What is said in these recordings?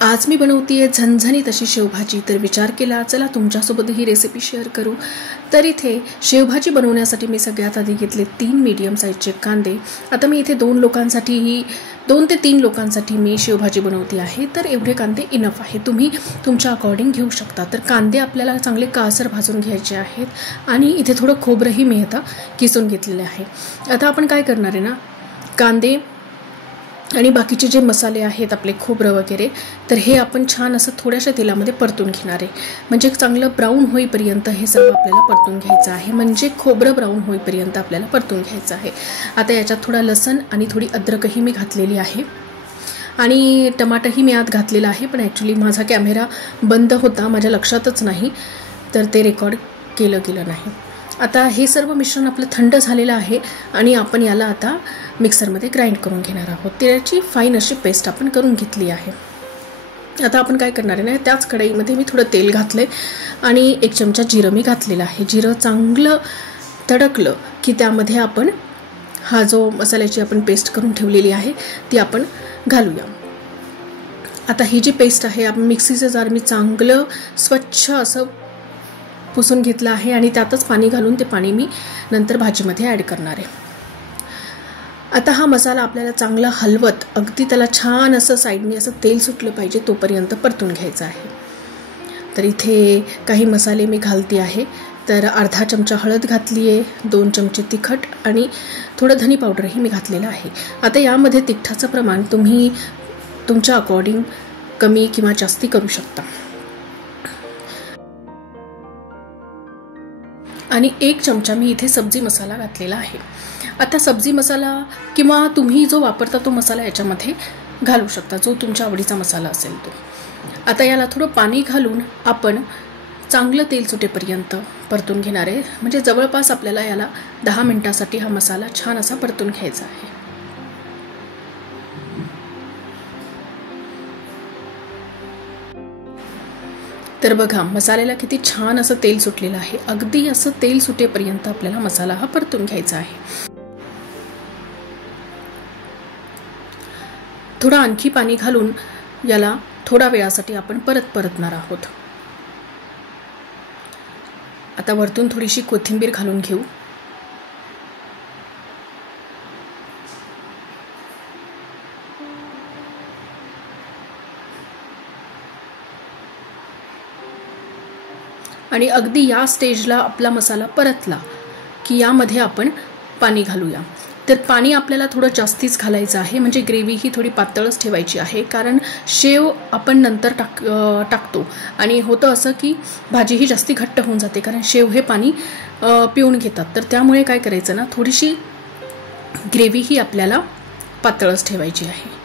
आज मी बनवतीये झणझणीत अशी शेवभाजी। तर विचार केला चला तुमच्यासोबत ही रेसिपी शेअर करू। तर इथे शेवभाजी बनवण्यासाठी मी सगळ्यात आधी घेतले 3 मीडियम साईजचे कांदे। आता मी इथे 2 ते 3 लोकांसाठी मी शेवभाजी बनवती आहे, तर एवढे कांदे इनफ आहे। तुम्ही तुमच्या अकॉर्डिंग घेऊ शकता। तर कांदे आपल्याला चांगले काळसर भाजून घ्यायचे आहेत आणि इथे थोडं खोबरंही मी आता किसून घेतलेले आहे। आता आपण काय करणार आहे ना, कांदे आणि बाकीचे जे मसाले आहेत आपले खोबरं वगैरे, तर हे आपण छान असं थोड्याशा तेलामध्ये परतून घेणार आहे। म्हणजे चांगलं ब्राऊन होईपर्यंत हे सर्व आपल्याला परतून घ्यायचं आहे। म्हणजे खोबरं ब्राऊन होईपर्यंत आपल्याला परतून घ्यायचं आहे। आता याच्यात थोडा लसण आणि थोडी अद्रकही मी घातलेली आहे आणि टमाटरही मी आत घातलेला आहे, पण ॲक्च्युली माझा कॅमेरा बंद होता, माझ्या लक्षातच नाही, तर ते रेकॉर्ड केलं नाही। आता हे सर्व मिश्रण आपलं थंड झालेलं आहे आणि आपण याला आता मिक्सरमध्ये ग्राइंड करून घेणार आहोत। त्याची फाईन अशी पेस्ट आपण करून घेतली आहे। आता आपण काय करणार आहे ना, त्याच कढईमध्ये मी थोडं तेल घातलंय आणि 1 चमचा जिरं मी घातलेलं आहे। जिरं चांगलं तडकलं की त्यामध्ये आपण हा जो मसाल्याची आपण पेस्ट करून ठेवलेली आहे ती आपण घालूया। आता ही जी पेस्ट आहे, आपण मिक्सीचं जार मी चांगलं स्वच्छ असं पुसून घेतलं आहे आणि त्यातच पाणी घालून ते पाणी मी नंतर भाजीमध्ये ॲड करणार आहे। आता हा मसाला आपल्याला चांगला हलवत अगदी त्याला छान असं साईडने असं तेल सुटलं पाहिजे तोपर्यंत परतून घ्यायचं आहे। तर इथे काही मसाले मी घालते आहे। तर अर्धा चमचा हळद घातली आहे, 2 चमचे तिखट आणि थोडं धनी पावडरही मी घातलेलं आहे। आता यामध्ये तिखटाचं प्रमाण तुम्ही तुमच्या अकॉर्डिंग कमी किंवा जास्ती करू शकता। आणि 1 चमचा मी इथे सब्जी मसाला घातलेला आहे। आता सब्जी मसाला किंवा तुम्ही जो वापरता तो मसाला याच्यामध्ये घालू शकता, जो तुमच्या आवडीचा मसाला असेल तो। आता याला थोडं पाणी घालून आपण चांगलं तेल सुटेपर्यंत परतून घेणार आहे। म्हणजे जवळपास आपल्याला याला 10 मिनिटांसाठी हा मसाला छान असा परतून घ्यायचा आहे। तर बघा मसाल्याला किती छान असं तेल सुटलेलं आहे। अगदी असं तेल सुटेपर्यंत आपल्याला मसाला हा परतून घ्यायचा आहे। थोडं आणखी पाणी घालून याला थोडा वेळासाठी आपण परतणार आहोत। आता वरतून थोडीशी कोथिंबीर घालून घेऊ। आणि अगदी या स्टेजला आपला मसाला परतला की यामध्ये आपण पाणी घालूया। तर पाणी आपल्याला थोडं जास्तीच घालायचं आहे, म्हणजे ग्रेव्ही ही थोडी पातळच ठेवायची आहे, कारण शेव आपण नंतर टाकतो आणि होतं असं की भाजी ही जास्ती घट्ट होऊन जाते, कारण शेव हे पाणी पिऊन घेतात। तर त्यामुळे काय करायचं ना, थोडीशी ग्रेव्ही ही आपल्याला पातळच ठेवायची आहे।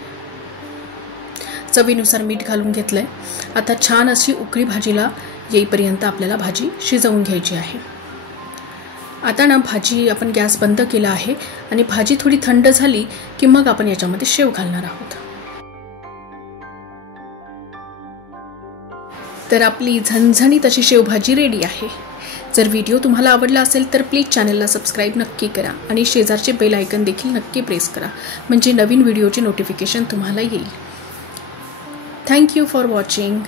चवीनुसार मीठ घालून घेतलंय। आता छान अशी उकळी भाजीला येईपर्यंत आपल्याला भाजी शिजवून घ्यायची आहे। आता ना भाजी आपण गॅस बंद केला आहे आणि भाजी थोडी थंड झाली की मग आपण याच्यामध्ये शेव घालणार आहोत। तर आपली झणझणीत अशी शेवभाजी रेडी आहे। जर व्हिडिओ तुम्हाला आवडला असेल तर प्लीज चॅनलला सबस्क्राईब नक्की करा आणि शेजारचे बेल आयकन देखील नक्की प्रेस करा, म्हणजे नवीन व्हिडिओचे नोटिफिकेशन तुम्हाला येईल। Thank you for watching.